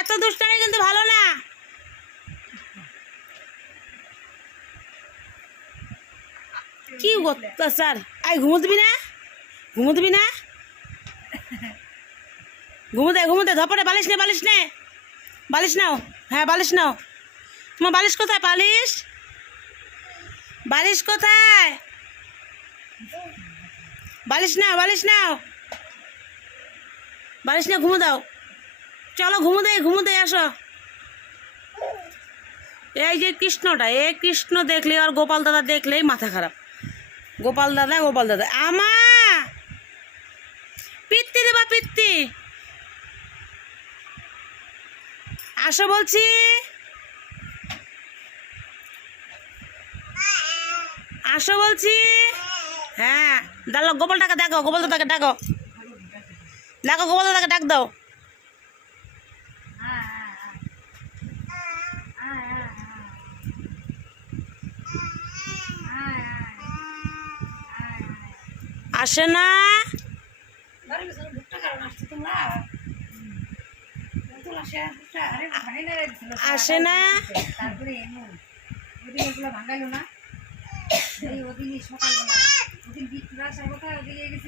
এত দুষ্টামি কিন্তু ভালো না। কি অত্যাচার! আই ঘুমোতবি না, ঘুমোতবি না, ঘুমোতে ঘুমোতে ধপরে বালিশ নে, বালিশ নে, বালিশ নাও। হ্যাঁ বালিশ নাও। তোমার বালিশ কোথায়? বালিশ, বালিশ কোথায়? বালিশ নাও, বালিশ নাও, বালিশ না, ঘুমো দাও। চলো ঘুমোতে আসো। এই যে কৃষ্ণটা, এই কৃষ্ণ দেখলে আর গোপাল দাদা দেখলেই মাথা খারাপ। গোপাল দাদা, গোপাল দাদা, আমা পিত্তি দেবা, পিত্তি আসো বলছি। আসো বলছি। হ্যাঁ দাঁড়াও, গোপালটাকে ডাকো, গোপাল দাদাকে ডাকো, ডাকো, গোপাল দাদাকে ডাক দাও। আসে না, আসে না। তারপরে ভাঙাইলো না, ওদিন সকালবেলা ওদিন বিক্রা সর্বতা ওদিকে গেছে।